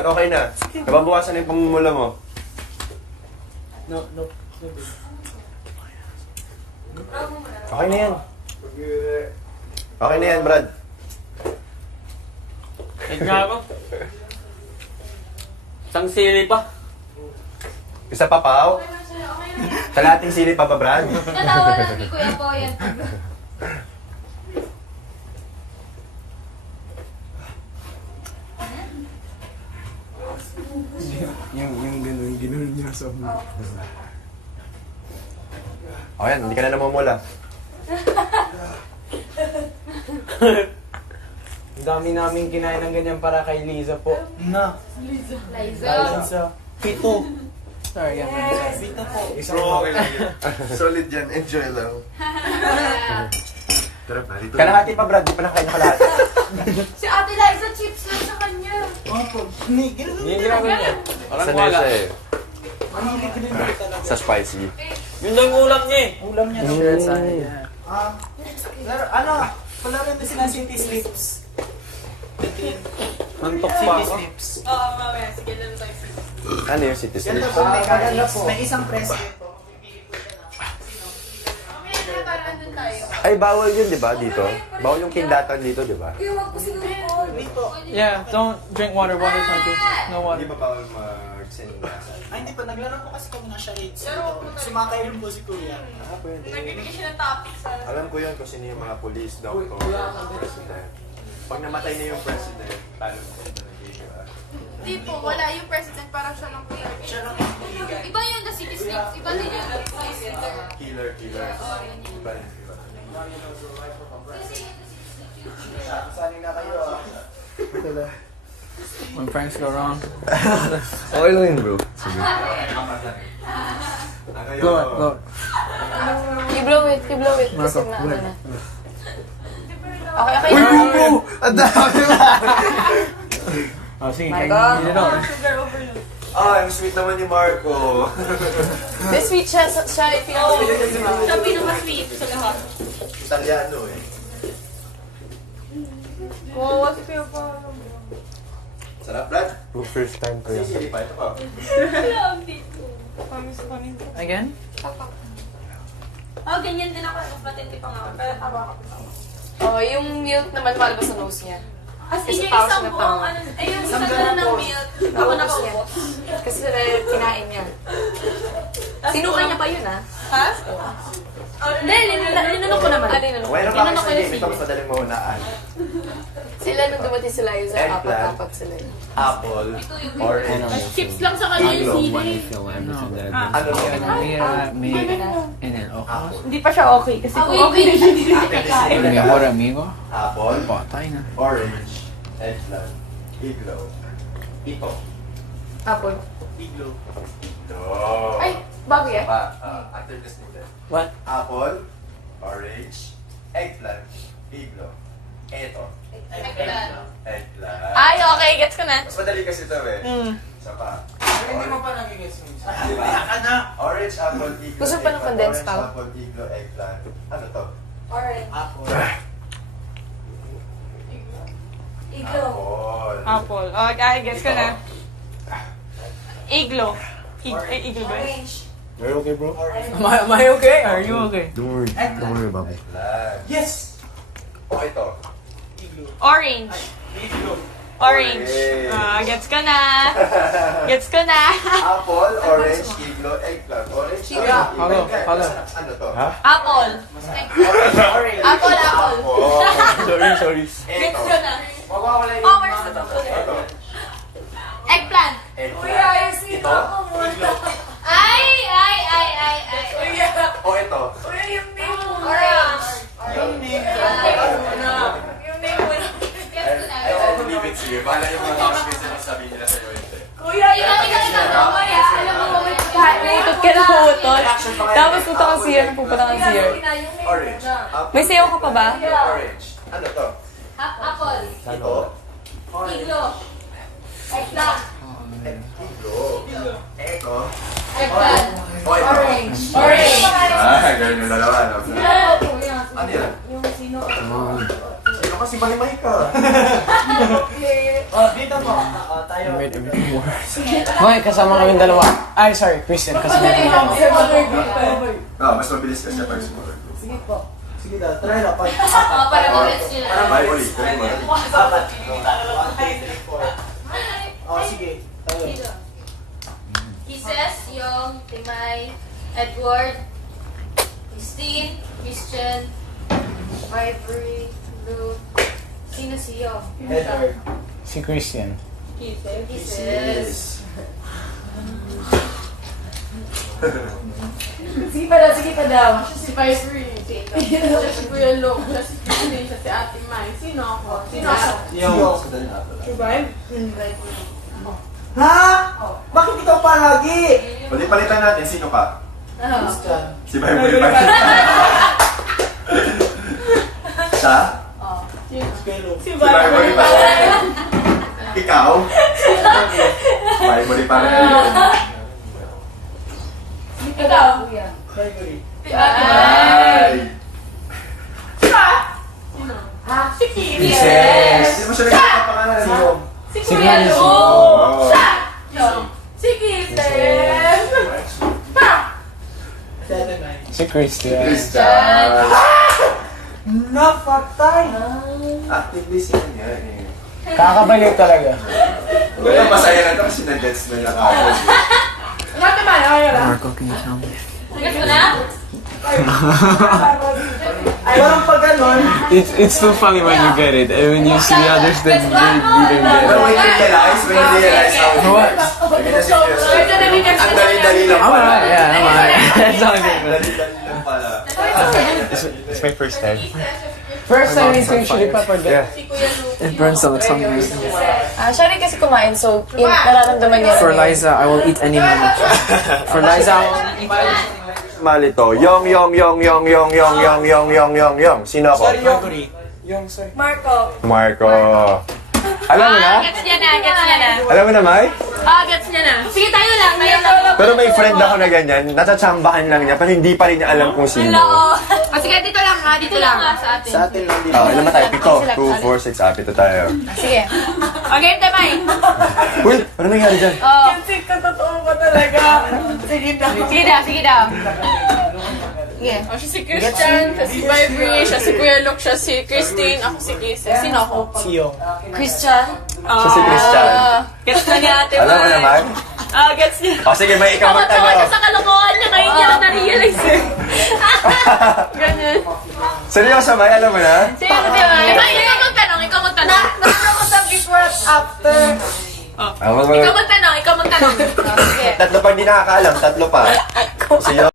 Brad, okay na. Nababawasan na yung pamumula mo. No. Okay na yan. Okay na yan, Brad. Gago. Isang sili pa. Isa pa, Pao? Kalating sili pa ba, Brad? Natawa lang ni Kuya po yan. Yung gano'n niya sa mga. Okay, hindi ka na namumula. Ang dami namin kinain ng ganyan para kay Liza po. Na. Liza. Pito. Sorry, Pito po. Isang okay lang yun. Solid yan. Enjoy lang. Tara pa, dito. Kalahati pa, Brad. Di pa nakain na kalahati. Si Ate Liza, chips lang sa kanya. Opo. Hindi, gano'n Hindi ginagawa niya. Walang Sanay wala. siya eh. Mahilig rin dito talaga. Sa spicy. Yun daw yung ulam niya eh. Ulam niya daw. Pero ano, wala rin din sila city slips. Nantok pa City ako. slips. Oo, mamaya. Sige lang tayo. Ano yung city Ganito slips? po, may maganda po. May isang president po. Mamaya na, para andun tayo. Ay, bawal yun, di ba, dito? Bawal yung kindatan dito, di ba? Kuya, wag po siguro. Dito. Yeah, don't drink water. Water's not good. No water. ba bawal mag-send? Ay, hindi pa. Naglaro po kasi kami ng charades. Sumakay rin po si Kuya. Ah, pwede. Nagbibigay siya ng topic sa... Alam ko yun kung sino yung mga police, doctor, president. Pag namatay na yung president, talo mo ito na game, diba? Hindi po, wala yung president, parang siya lang po yun. Siya lang yung bigay. Iba yun, the city slips. Iba din yun. Killer. Iba rin, iba. Sanay na kayo ah. When pranks go wrong. Okay lang yun, bro. Sige. Blow it, blow it. You blow it. Marco, Kasi na, blow ano it. na. Okay. Uy, bubo! Ang dami ba? Oh, sige, My kainin God. niyo daw. Ah, ang sweet naman ni Marco. The sweet siya yung pinaka-sweet. Siya pinaka-sweet sa lahat. Italiano eh. Wow, si Kuya pa. Sarap, Brad. First time ko yung sili pa. Ito pa. Again? Oh, ganyan din ako. Mas matindi pa nga ako. Pero taba ako. Oh, yung milk naman malabas sa nose niya. As in, yung isang buong ano, yung isang gano'n ng milk. Ako nakaubos. Kasi kinain niya. Sinukay niya pa yun, ha? Ha? Hindi, linanong ko naman. Okay na pa Linanong ko kasi yung ito mas madaling maunaan. Sila nung dumating sila yun sa Eggplant. apat-apat sila yun. Apple, orange, Chips lang sa kanya yung sili. Feel everything that ano yan? me, and then okay. Apple. Hindi pa siya okay kasi kung okay na siya, hindi na siya kakain. El mejor amigo. Apple, Patay na. orange, eggplant, iglo, ito. Apple. Iglo. Ito. Ay, bago yan? After this nito. What? Apple, orange, eggplant, iglo. Ito. Eggplant. Eggplant. Ay, okay, gets ko na. Mas madali kasi ito eh. Isa pa. Pero hindi mo pa nagigets minsan. Diba? Orange, apple, iglo, Gusto pa ng condensed orange, tao? apple, iglo, eggplant. Ano to? Orange. Apple. Iglo. Apple. Apple. Okay, gets ko na. Iglo. Iglo ba? Orange. Are you okay, bro? Am I okay? Are you okay? Don't worry about it. Eggplant. Yes! Oh, ito. Iglo. Orange. Iglo. Orange. Orange. Gets ko na. Gets ko na. Apple, orange, iglo, eggplant. Orange, Chica. apple, iglo, Hello, eggplant. hello. Ano to? Apple. Orange. Apple. Sorry. Gets ko na. Mawawala yung Powers na to. Ito. Eggplant. Eggplant. Ito. Ay. O ito. Orange. yung name. Gets ko na. I'll leave it to you. Bahala yung mga housemates na sabihin nila sa'yo hindi. Ikaw, mamaya. Alam mo, Ikot ka na putol. Tapos punta ka siya, pupunta ka siya. Orange. Apple, May sayaw ka pa ba? Orange. Ano to? Apple. Ito. Iglo. Eggplant. Iglo. Ito. Eggplant. O ito. Orange. Ah, ganyan yung dalawa. No? Ano yan? Sino kasi malimay ka? Oh, dito po. Tayo made everything worse. Okay, kasama kami dalawa. Ay, sorry, Christian, kasama kami dalawa. Mas mabilis ka siya pag smaller group. Sige daw, try na. Para mag-gets nyo lang. Bye, ulit. Try mo. Apat. 1, 2, 3, 4. Sige. Tayo. Kisses, Yong, Timay, Edward, Christine, Christian, Ivory, Lou. Sino si Yong? Edward. Si Christian. Kisses. Sige pa daw, sige pa daw. Si Ivory. Siya si Kuya Long. Siya si Christine. Siya si Ate Mai. Sino ako? Sino ako? Yung. Survive? Ha? Bakit ikaw palagi? Pwede palitan natin. Sino ka? Christian. Si Bible pa. Siya? Si Si Bible pa. Ikaw? Bible pa rin yun. Ikaw. Gregory. Ay! Si Kim. Hindi mo siya nagpapangalan. Sino? Si Si Kuya Christian. Long. Oh. Si Kisses. Si Christian. Christian. Napatay! Actively sila niya eh. Kakabalik talaga. Wala, masaya na ito kasi na-gets na yung nakakot. Mati man. Okay lang. Marco, can you tell me? Gets mo na? Parang pag ganon, It's too funny when you get it, and when you see others that you didn't get Pero it. when you realize how it works. Sige na serious. Ang dali-dali lang I'm pala. alright, yeah, I'm alright. It's all good. Dali-dali lang pala. It's my first time. First time it's usually pepper. Si Kuya Long. It burns so much hungry. Siya rin kasi kumain, so nararamdaman niya. For Liza, I will eat any moment. For Liza, Mali to. Yong. Sino ako? Gregory. Marco. Marco. Alam mo na? Gets niya na, gets niya na. Alam mo na, Mai? Gets niya na. Sige, tayo lang. Pero may friend ako na ganyan, natatsambahan lang niya, pero hindi pa rin niya alam kung sino. Sige, dito lang ha, dito lang. Sa atin. Sa atin lang din. Ilan ba tayo? Pito. 2, 4, 6. Pito tayo. Sige. Okay, Timay. Uy! Ano nangyari dyan? Kasi katotoo ko talaga. Sige daw. Sige daw, sige daw. Sige. Siya si Christian. Siya si Ivory. Siya si Kuya Long. Siya si Christine. Ako si Kisses. Sino ako? Si Yung. Christian. Siya si Christian. Gets na niya, Ate Alam mo naman? Gets niya. O sige, may ikaw Tawa siya magtanong. sa kalokohan niya. Ngayon niya lang na-realize eh. Ganyan. Seryoso, Mai? Alam mo na? Sige, Timay. Ikaw magtanong, ikaw magtanong. Natanong ko sa before at after. Ah, Ikaw magtanong, ikaw magtanong. Sige. Tatlo pa hindi nakakaalam. Tatlo pa. Si